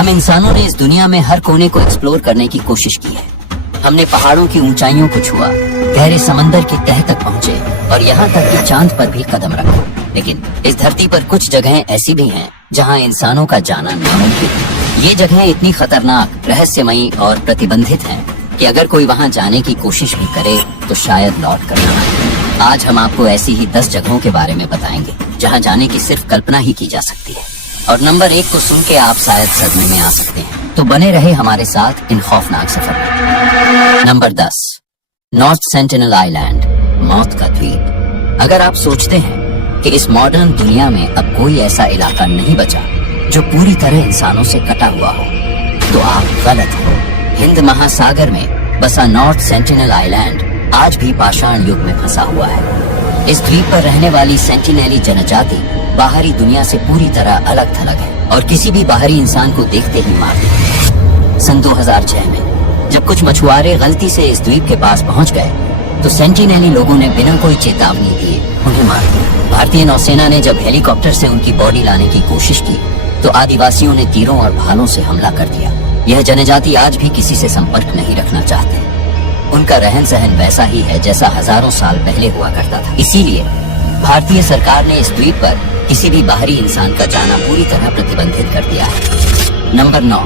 हम इंसानों ने इस दुनिया में हर कोने को एक्सप्लोर करने की कोशिश की है। हमने पहाड़ों की ऊंचाइयों को छुआ, गहरे समंदर की तह तक पहुंचे और यहाँ तक कि चांद पर भी कदम रखा। लेकिन इस धरती पर कुछ जगहें ऐसी भी हैं जहाँ इंसानों का जाना नामुमकिन है। ये जगहें इतनी खतरनाक, रहस्यमयी और प्रतिबंधित हैं कि अगर कोई वहाँ जाने की कोशिश भी करे तो शायद लौट कर ना आए। आज हम आपको ऐसी ही 10 जगहों के बारे में बताएंगे जहाँ जाने की सिर्फ कल्पना ही की जा सकती है। और नंबर 1 को सुन के आप शायद सदमे में आ सकते हैं, तो बने रहे हमारे साथ इन खौफनाक सफर में। नंबर 10, नॉर्थ सेंटिनल आइलैंड, मौत का द्वीप। अगर आप सोचते हैं कि इस मॉडर्न दुनिया में अब कोई ऐसा इलाका नहीं बचा जो पूरी तरह इंसानों से कटा हुआ हो, तो आप गलत हो। हिंद महासागर में बसा नॉर्थ सेंटिनल आइलैंड आज भी पाषाण युग में फंसा हुआ है। इस द्वीप पर रहने वाली सेंटिनेली जनजाति बाहरी दुनिया से पूरी तरह अलग थलग है और किसी भी बाहरी इंसान को देखते ही मार देती है। सन 2006 में जब कुछ मछुआरे गलती से इस द्वीप के पास पहुंच गए तो सेंटिनेली लोगों ने बिना कोई चेतावनी दिए उन्हें मार दिया। भारतीय नौसेना ने जब हेलीकॉप्टर से उनकी बॉडी लाने की कोशिश की तो आदिवासियों ने तीरों और भालों से हमला कर दिया। यह जनजाति आज भी किसी से संपर्क नहीं रखना चाहते। उनका रहन सहन वैसा ही है जैसा हजारों साल पहले हुआ करता था। इसीलिए भारतीय सरकार ने इस द्वीप पर किसी भी बाहरी इंसान का जाना पूरी तरह प्रतिबंधित कर दिया है। नंबर 9,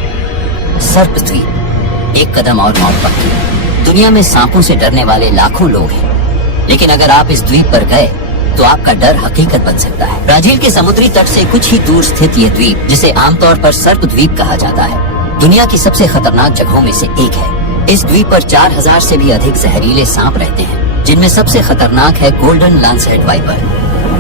सर्प द्वीप, एक कदम और मौत पक्की। दुनिया में सांपों से डरने वाले लाखों लोग हैं, लेकिन अगर आप इस द्वीप पर गए तो आपका डर हकीकत बन सकता है। ब्राजील के समुद्री तट से कुछ ही दूर स्थित यह द्वीप, जिसे आमतौर पर सर्प द्वीप कहा जाता है, दुनिया की सबसे खतरनाक जगहों में से एक है। इस द्वीप पर 4000 से भी अधिक जहरीले सांप रहते हैं, जिनमें सबसे खतरनाक है गोल्डन लांसहेड वाइपर।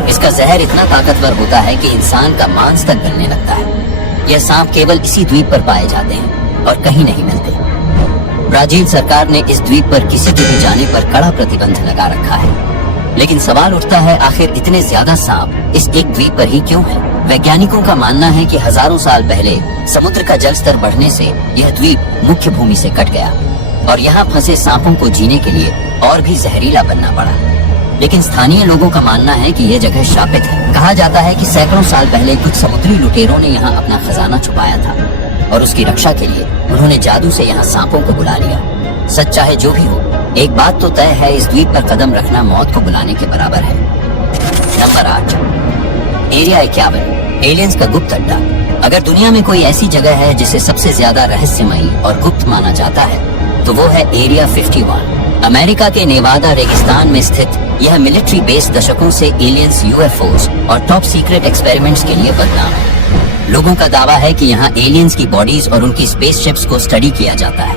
इसका जहर इतना ताकतवर होता है कि इंसान का मांस तक गलने लगता है। यह सांप केवल इसी द्वीप पर पाए जाते हैं और कहीं नहीं मिलते। ब्राजील सरकार ने इस द्वीप पर किसी के भी जाने पर कड़ा प्रतिबंध लगा रखा है। लेकिन सवाल उठता है, आखिर इतने ज्यादा सांप इस एक द्वीप पर ही क्यों हैं? वैज्ञानिकों का मानना है कि हजारों साल पहले समुद्र का जल स्तर बढ़ने से यह द्वीप मुख्य भूमि से कट गया और यहाँ फंसे सांपों को जीने के लिए और भी जहरीला बनना पड़ा। लेकिन स्थानीय लोगों का मानना है कि यह जगह शापित है। कहा जाता है कि सैकड़ों साल पहले कुछ समुद्री लुटेरों ने यहाँ अपना खजाना छुपाया था और उसकी रक्षा के लिए उन्होंने जादू से यहाँ सांपों को बुला लिया। सच चाहे जो भी हो, एक बात तो तय है, इस द्वीप पर कदम रखना मौत को बुलाने के बराबर है। नंबर 8, एरिया 51, एलियंस का गुप्त अड्डा। अगर दुनिया में कोई ऐसी जगह है जिसे सबसे ज्यादा रहस्यमयी और गुप्त माना जाता है तो वो है एरिया 51। अमेरिका के नेवादा रेगिस्तान में स्थित यह मिलिट्री बेस दशकों से एलियंस, यूएफओस और टॉप सीक्रेट एक्सपेरिमेंट्स के लिए बदनाम है। लोगों का दावा है कि यहाँ एलियंस की बॉडीज और उनकी स्पेसशिप्स को स्टडी किया जाता है।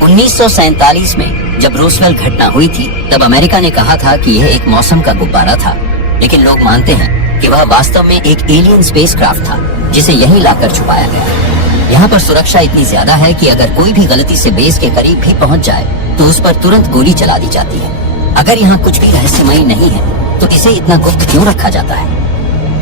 1947 में जब रोसवेल घटना हुई थी तब अमेरिका ने कहा था कि यह एक मौसम का गुब्बारा था, लेकिन लोग मानते हैं कि वह वास्तव में एक एलियन स्पेसक्राफ्ट था जिसे यहीं लाकर छुपाया गया। यहाँ पर सुरक्षा इतनी ज्यादा है कि अगर कोई भी गलती से बेस के करीब भी पहुँच जाए तो उस पर तुरंत गोली चला दी जाती है। अगर यहाँ कुछ भी रहस्यमयी नहीं है तो इसे इतना गुप्त क्यों रखा जाता है?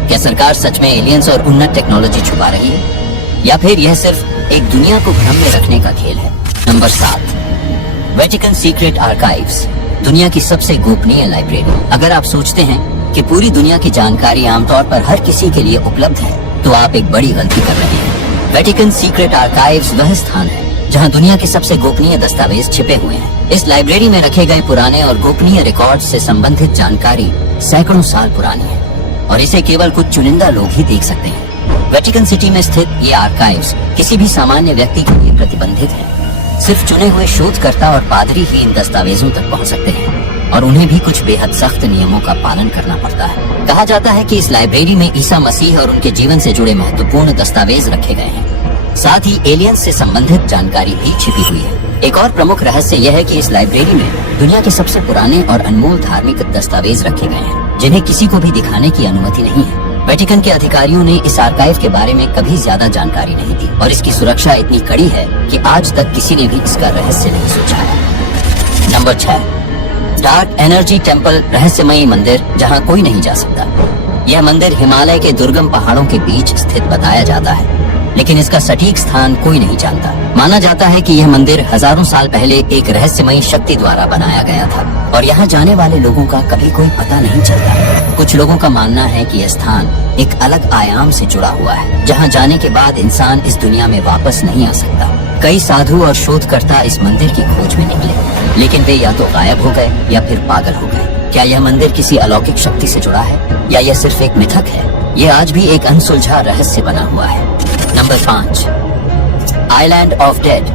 क्या सरकार सच में एलियंस और उन्नत टेक्नोलॉजी छुपा रही है या फिर यह सिर्फ एक दुनिया को भ्रम में रखने का खेल है? नंबर 7, वेटिकन सीक्रेट आर्काइव्स, दुनिया की सबसे गोपनीय लाइब्रेरी। अगर आप सोचते हैं कि पूरी दुनिया की जानकारी आमतौर पर हर किसी के लिए उपलब्ध है तो आप एक बड़ी गलती कर रहे हैं। वेटिकन सीक्रेट आर्काइव्स वह स्थान है जहां दुनिया के सबसे गोपनीय दस्तावेज छिपे हुए हैं। इस लाइब्रेरी में रखे गए पुराने और गोपनीय रिकॉर्ड्स से संबंधित जानकारी सैकड़ों साल पुरानी है और इसे केवल कुछ चुनिंदा लोग ही देख सकते हैं। वेटिकन सिटी में स्थित ये आर्काइव्स किसी भी सामान्य व्यक्ति के लिए प्रतिबंधित है। सिर्फ चुने हुए शोधकर्ता और पादरी ही इन दस्तावेजों तक पहुंच सकते हैं और उन्हें भी कुछ बेहद सख्त नियमों का पालन करना पड़ता है। कहा जाता है कि इस लाइब्रेरी में ईसा मसीह और उनके जीवन से जुड़े महत्वपूर्ण दस्तावेज रखे गए हैं। साथ ही एलियंस से संबंधित जानकारी भी छिपी हुई है। एक और प्रमुख रहस्य यह है कि इस लाइब्रेरी में दुनिया के सबसे पुराने और अनमोल धार्मिक दस्तावेज रखे गए हैं जिन्हें किसी को भी दिखाने की अनुमति नहीं है। वेटिकन के अधिकारियों ने इस आर्काइव के बारे में कभी ज्यादा जानकारी नहीं दी और इसकी सुरक्षा इतनी कड़ी है कि आज तक किसी ने भी इसका रहस्य नहीं सोचा है। नंबर 6, डार्क एनर्जी टेम्पल, रहस्यमयी मंदिर जहां कोई नहीं जा सकता। यह मंदिर हिमालय के दुर्गम पहाड़ों के बीच स्थित बताया जाता है। लेकिन इसका सटीक स्थान कोई नहीं जानता। माना जाता है कि यह मंदिर हजारों साल पहले एक रहस्यमयी शक्ति द्वारा बनाया गया था और यहाँ जाने वाले लोगों का कभी कोई पता नहीं चलता। कुछ लोगों का मानना है कि यह स्थान एक अलग आयाम से जुड़ा हुआ है, जहाँ जाने के बाद इंसान इस दुनिया में वापस नहीं आ सकता। कई साधु और शोधकर्ता इस मंदिर की खोज में निकले, लेकिन वे या तो गायब हो गए या फिर पागल हो गए। क्या यह मंदिर किसी अलौकिक शक्ति से जुड़ा है या यह सिर्फ एक मिथक है? यह आज भी एक अनसुलझा रहस्य बना हुआ है। नंबर 5, आइलैंड ऑफ डेड,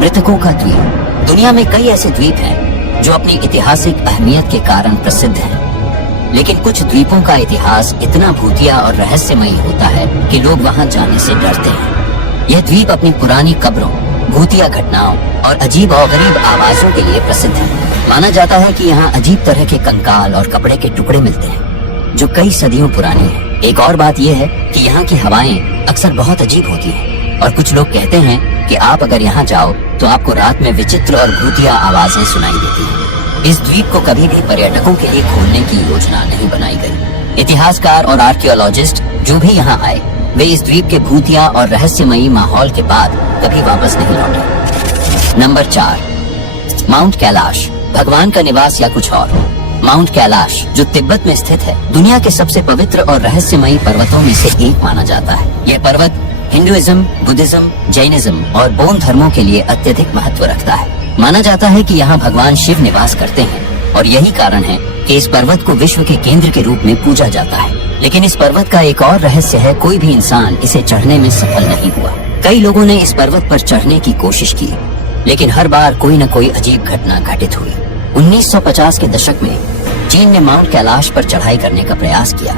मृतकों का द्वीप। दुनिया में कई ऐसे द्वीप हैं जो अपनी ऐतिहासिक अहमियत के कारण प्रसिद्ध हैं, लेकिन कुछ द्वीपों का इतिहास इतना भूतिया और रहस्यमयी होता है कि लोग वहां जाने से डरते हैं। यह द्वीप अपनी पुरानी कब्रों, भूतिया घटनाओं और अजीब और गरीब आवाजों के लिए प्रसिद्ध है। माना जाता है कि यहाँ अजीब तरह के कंकाल और कपड़े के टुकड़े मिलते हैं जो कई सदियों पुरानी है। एक और बात यह है कि यहाँ की हवाएं अक्सर बहुत अजीब होती हैं और कुछ लोग कहते हैं कि आप अगर यहाँ जाओ तो आपको रात में विचित्र और भूतिया आवाजें सुनाई देती हैं। इस द्वीप को कभी भी पर्यटकों के लिए खोलने की योजना नहीं बनाई गई। इतिहासकार और आर्कियोलॉजिस्ट जो भी यहाँ आए, वे इस द्वीप के भूतिया और रहस्यमयी माहौल के बाद कभी वापस नहीं लौटे। नंबर 4, माउंट कैलाश, भगवान का निवास या कुछ और। माउंट कैलाश जो तिब्बत में स्थित है, दुनिया के सबसे पवित्र और रहस्यमयी पर्वतों में से एक माना जाता है। यह पर्वत हिंदुइज्म, बुद्धिज्म, जैनिज्म और बौद्ध धर्मों के लिए अत्यधिक महत्व रखता है। माना जाता है कि यहाँ भगवान शिव निवास करते हैं और यही कारण है कि इस पर्वत को विश्व के केंद्र के रूप में पूजा जाता है। लेकिन इस पर्वत का एक और रहस्य है, कोई भी इंसान इसे चढ़ने में सफल नहीं हुआ। कई लोगों ने इस पर्वत पर चढ़ने की कोशिश की, लेकिन हर बार कोई न कोई अजीब घटना घटित हुई। 1950 के दशक में चीन ने माउंट कैलाश पर चढ़ाई करने का प्रयास किया,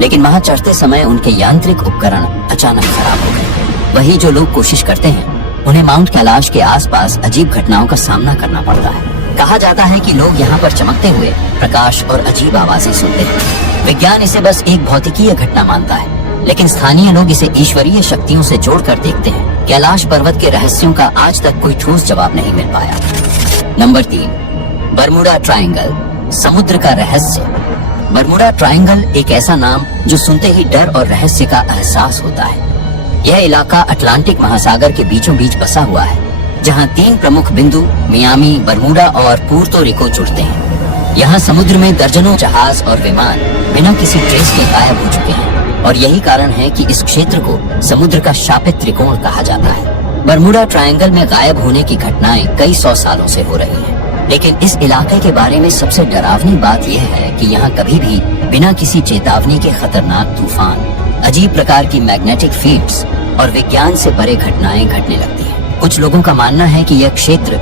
लेकिन वहां चढ़ते समय उनके यांत्रिक उपकरण अचानक खराब हो गए। वही जो लोग कोशिश करते हैं, उन्हें माउंट कैलाश के आसपास अजीब घटनाओं का सामना करना पड़ता है। कहा जाता है कि लोग यहाँ पर चमकते हुए प्रकाश और अजीब आवाजें सुनते हैं। विज्ञान इसे बस एक भौतिकीय घटना मानता है, लेकिन स्थानीय लोग इसे ईश्वरीय शक्तियों से जोड़कर देखते हैं। कैलाश पर्वत के रहस्यों का आज तक कोई ठोस जवाब नहीं मिल पाया। नंबर 3, बरमुडा ट्रायंगल, समुद्र का रहस्य। बरमुडा ट्रायंगल एक ऐसा नाम जो सुनते ही डर और रहस्य का एहसास होता है। यह इलाका अटलांटिक महासागर के बीचों बीच बसा हुआ है, जहां 3 प्रमुख बिंदु मियामी, बरमुडा और पुर्तो रिको जुड़ते हैं। यहाँ समुद्र में दर्जनों जहाज और विमान बिना किसी ट्रेस के गायब हो चुके हैं और यही कारण है कि इस क्षेत्र को समुद्र का शापित त्रिकोण कहा जाता है। बरमुडा ट्रायंगल में गायब होने की घटनाएं कई 100 सालों से हो रही हैं, लेकिन इस इलाके के बारे में सबसे डरावनी बात यह है कि यहाँ कभी भी बिना किसी चेतावनी के खतरनाक तूफान, अजीब प्रकार की मैग्नेटिक फील्ड्स और विज्ञान से परे घटनाएं घटने लगती हैं। कुछ लोगों का मानना है कि यह क्षेत्र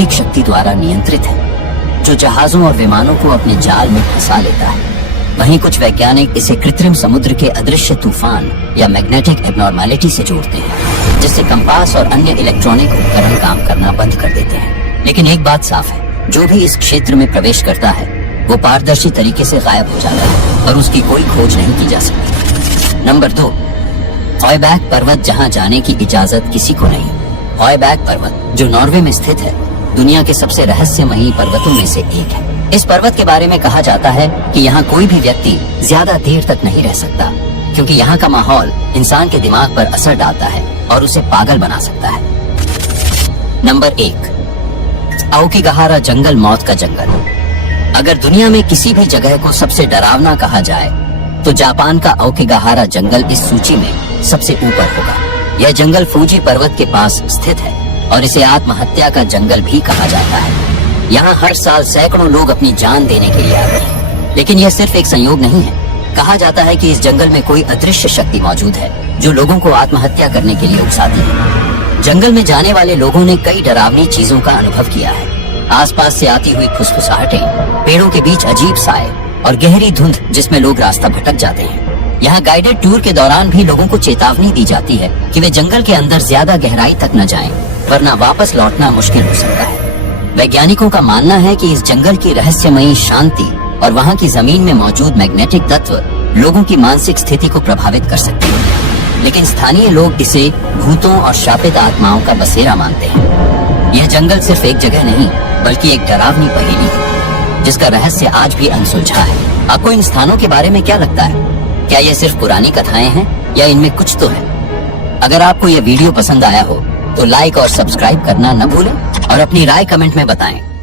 एक शक्ति द्वारा नियंत्रित है जो जहाजों और विमानों को अपने जाल में फंसा लेता है। वहीं कुछ वैज्ञानिक इसे कृत्रिम समुद्र के अदृश्य तूफान या मैग्नेटिक एबनॉर्मेलिटी से जोड़ते हैं, जिससे कंपास और अन्य इलेक्ट्रॉनिक उपकरण काम करना बंद कर देते हैं। लेकिन एक बात साफ है, जो भी इस क्षेत्र में प्रवेश करता है वो पारदर्शी तरीके से गायब हो जाता है और उसकी कोई खोज नहीं की जा सकती। नंबर 2, हॉयबैक पर्वत, जहां जाने की इजाजत किसी को नहीं। हॉयबैक पर्वत जो नॉर्वे में स्थित है, दुनिया के सबसे रहस्यमयी पर्वतों में से एक है। इस पर्वत के बारे में कहा जाता है कि यहाँ कोई भी व्यक्ति ज्यादा देर तक नहीं रह सकता, क्योंकि यहाँ का माहौल इंसान के दिमाग पर असर डालता है और उसे पागल बना सकता है। नंबर 1, आओकिगाहारा जंगल, मौत का जंगल। अगर दुनिया में किसी भी जगह को सबसे डरावना कहा जाए तो जापान का आओकिगाहारा जंगल इस सूची में सबसे ऊपर होगा। यह जंगल फूजी पर्वत के पास स्थित है और इसे आत्महत्या का जंगल भी कहा जाता है। यहाँ हर साल सैकड़ों लोग अपनी जान देने के लिए आते हैं, लेकिन यह सिर्फ एक संयोग नहीं है। कहा जाता है कि इस जंगल में कोई अदृश्य शक्ति मौजूद है जो लोगों को आत्महत्या करने के लिए उकसाती है। जंगल में जाने वाले लोगों ने कई डरावनी चीजों का अनुभव किया है। आसपास से आती हुई फुसफुसाहटें, पेड़ों के बीच अजीब साए और गहरी धुंध जिसमें लोग रास्ता भटक जाते हैं। यहाँ गाइडेड टूर के दौरान भी लोगों को चेतावनी दी जाती है कि वे जंगल के अंदर ज्यादा गहराई तक न जाएं, वरना वापस लौटना मुश्किल हो सकता है। वैज्ञानिकों का मानना है कि इस जंगल की रहस्यमयी शांति और वहाँ की जमीन में मौजूद मैग्नेटिक तत्व लोगों की मानसिक स्थिति को प्रभावित कर सकते हैं, लेकिन स्थानीय लोग इसे भूतों और शापित आत्माओं का बसेरा मानते हैं। यह जंगल सिर्फ एक जगह नहीं, बल्कि एक डरावनी पहेली है जिसका रहस्य आज भी अनसुलझा है। आपको इन स्थानों के बारे में क्या लगता है? क्या ये सिर्फ पुरानी कथाएं हैं या इनमें कुछ तो है? अगर आपको यह वीडियो पसंद आया हो तो लाइक और सब्सक्राइब करना न भूलें और अपनी राय कमेंट में बताएं।